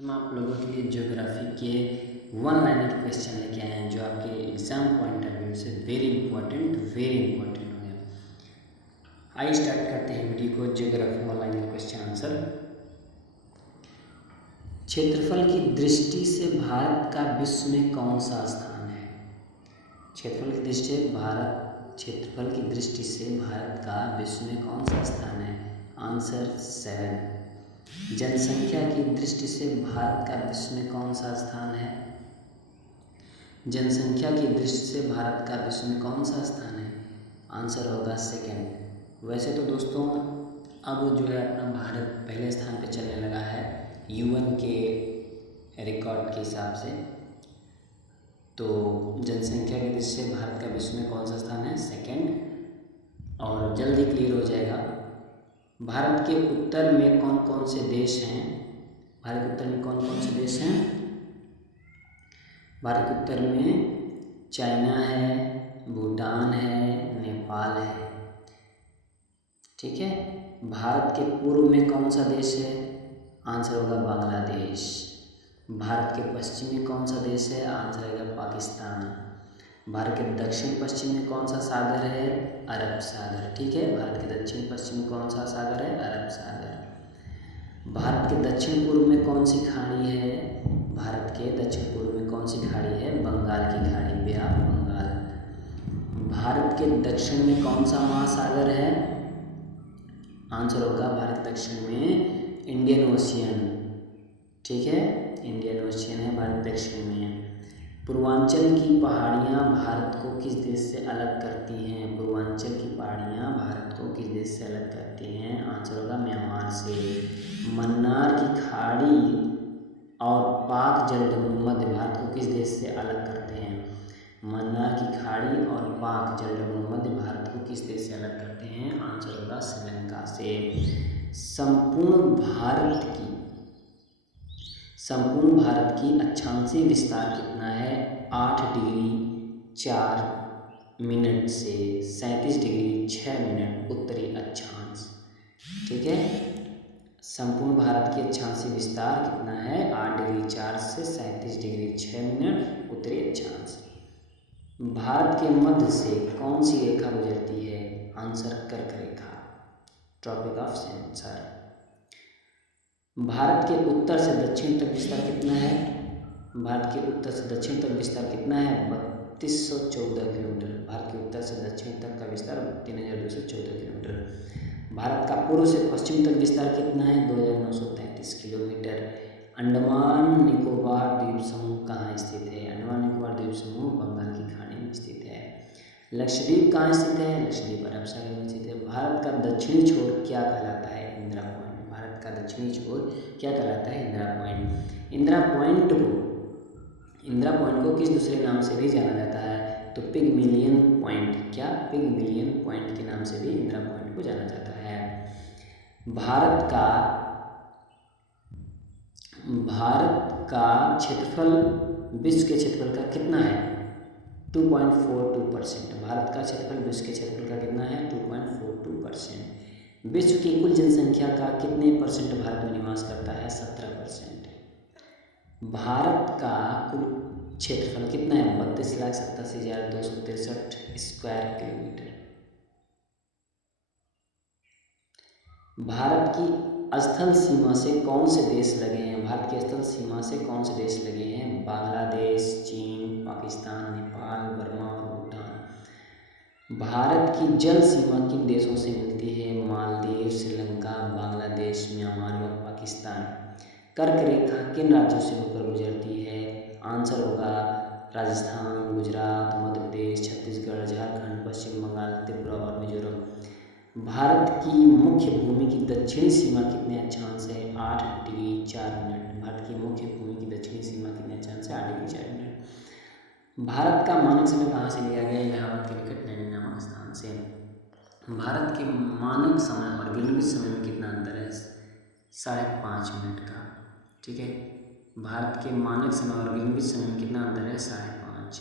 हम आप लोगों के लिए ज्योग्राफी के वन लाइनर क्वेश्चन लेके आए हैं जो आपके एग्जाम पॉइंट ऑफ व्यू से वेरी इंपॉर्टेंट होंगे। आइए स्टार्ट करते हैं वीडियो को। Geography one liner question answer. क्षेत्रफल की दृष्टि से भारत का विश्व में कौन सा स्थान है? क्षेत्रफल की दृष्टि से भारत का विश्व में कौन सा स्थान है? आंसर 7। जनसंख्या की दृष्टि से भारत का विश्व में कौन सा स्थान है? जनसंख्या की दृष्टि से भारत का विश्व में कौन सा स्थान है? आंसर होगा 2। वैसे तो दोस्तों अब जो है अपना भारत पहले स्थान पे चलने लगा है यूएन के रिकॉर्ड के हिसाब से। तो जनसंख्या की दृष्टि से भारत का विश्व में कौन सा स्थान है? 2 और जल्द ही क्लियर हो जाएगा। भारत के उत्तर में कौन कौन से देश हैं? भारत के उत्तर में कौन कौन से देश हैं? भारत के उत्तर में चाइना है, भूटान है, नेपाल है। ठीक है। भारत के पूर्व में कौन सा देश है? आंसर होगा बांग्लादेश। भारत के पश्चिम में कौन सा देश है? आंसर होगा पाकिस्तान। भारत के दक्षिण पश्चिम में कौन सा सागर है? अरब सागर। ठीक है। भारत के दक्षिण पश्चिम में कौन सा सागर है? अरब सागर। भारत के दक्षिण पूर्व में कौन सी खाड़ी है? भारत के दक्षिण पूर्व में कौन सी खाड़ी है? बंगाल की खाड़ी, बे ऑफ बंगाल। भारत के दक्षिण में कौन सा महासागर है? आंसर होगा भारत के दक्षिण में इंडियन ओशियन। ठीक है, इंडियन ओशियन है भारत दक्षिण में। पूर्वांचल की पहाड़ियाँ भारत को किस देश से अलग करती हैं? पूर्वांचल की पहाड़ियाँ भारत को किस देश से अलग करती हैं? आंसर होगा म्यांमार से। मन्नार की खाड़ी और पाक जलडोंगो मध्य भारत को किस देश से अलग करते हैं? मन्नार की खाड़ी और पाक जलडोंगो मध्य भारत को किस देश से अलग करते हैं? आंसर होगा श्रीलंका से। संपूर्ण भारत की अक्षांशीय विस्तार कितना है? 8 डिग्री 4 मिनट से 37 डिग्री 6 मिनट उत्तरी अक्षांश। ठीक है। संपूर्ण भारत की अक्षांशीय विस्तार कितना है? 8 डिग्री 4 से 37 डिग्री 6 मिनट उत्तरी अक्षांश। भारत के मध्य से कौन सी रेखा गुजरती है? आंसर कर्क रेखा, ट्रॉपिक ऑफ कैंसर। भारत के उत्तर से दक्षिण तक विस्तार कितना है? भारत के उत्तर से दक्षिण तक विस्तार कितना है? 3214 किलोमीटर। भारत के उत्तर से दक्षिण तक का विस्तार 3214 किलोमीटर। भारत का पूर्व से पश्चिम तक विस्तार कितना है? 2933 किलोमीटर। अंडमान निकोबार द्वीप समूह कहाँ स्थित है? अंडमान निकोबार द्वीप समूह बंगाल की खाड़ी में स्थित है। लक्षद्वीप कहाँ स्थित है? लक्षद्वीप अरब सागर में स्थित है। भारत का दक्षिणी छोर क्या कहलाता है? इंदिरा पॉइंट। भारत का दक्षिणी छोर क्या कहलाता है? इंदिरा पॉइंट। इंदिरा पॉइंट को किस दूसरे नाम से भी जाना जाता है? तो पिगमिलियन पॉइंट। क्या? पिगमिलियन पॉइंट के नाम से भी इंदिरा पॉइंट को जाना जाता है। भारत का क्षेत्रफल विश्व के क्षेत्रफल का कितना है? 2.42%। भारत का क्षेत्रफल विश्व के क्षेत्रफल का कितना है? 2.42%। विश्व की कुल जनसंख्या का कितने परसेंट भारत में निवास करता है? 17%। भारत का कुल क्षेत्रफल कितना है? 32,87,263 स्क्वायर किलोमीटर। भारत की स्थल सीमा से कौन से देश लगे हैं? भारत की स्थल सीमा से कौन से देश लगे हैं? बांग्लादेश, चीन, पाकिस्तान, नेपाल, बर्मा और भूटान। भारत की जल सीमा किन देशों से मिलती है? मालदीव, श्रीलंका, बांग्लादेश, म्यांमार और पाकिस्तान। कर्क रेखा किन राज्यों से होकर गुजरती है? आंसर होगा राजस्थान, गुजरात, मध्य प्रदेश, छत्तीसगढ़, झारखंड, पश्चिम बंगाल, त्रिपुरा और मिजोरम। भारत की मुख्य भूमि की दक्षिणी सीमा कितने अक्षांश है? 8 डिग्री 4 मिनट। भारत की मुख्य भूमि की दक्षिणी सीमा कितने अक्षांश है? 8 डिग्री 4 मिनट। भारत का मानक समय कहाँ से लिया गया? इलाहाबाद के निकट नैनी नामक स्थान से। भारत के मानक समय और ग्रीनविच समय में कितना अंतर है? 5.5 मिनट का। ठीक है। भारत के मानक समय और ग्रीनविच समय में कितना अंतर है? 5.5।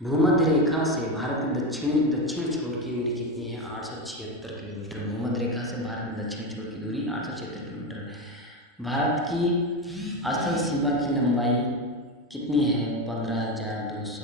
भूमध्य रेखा से भारत के दक्षिण छोर की दूरी कितनी है? 876 किलोमीटर। भूमध्य रेखा से भारत के दक्षिण छोर की दूरी 876 किलोमीटर। भारत की स्थल सीमा की लंबाई कितनी है? 15,200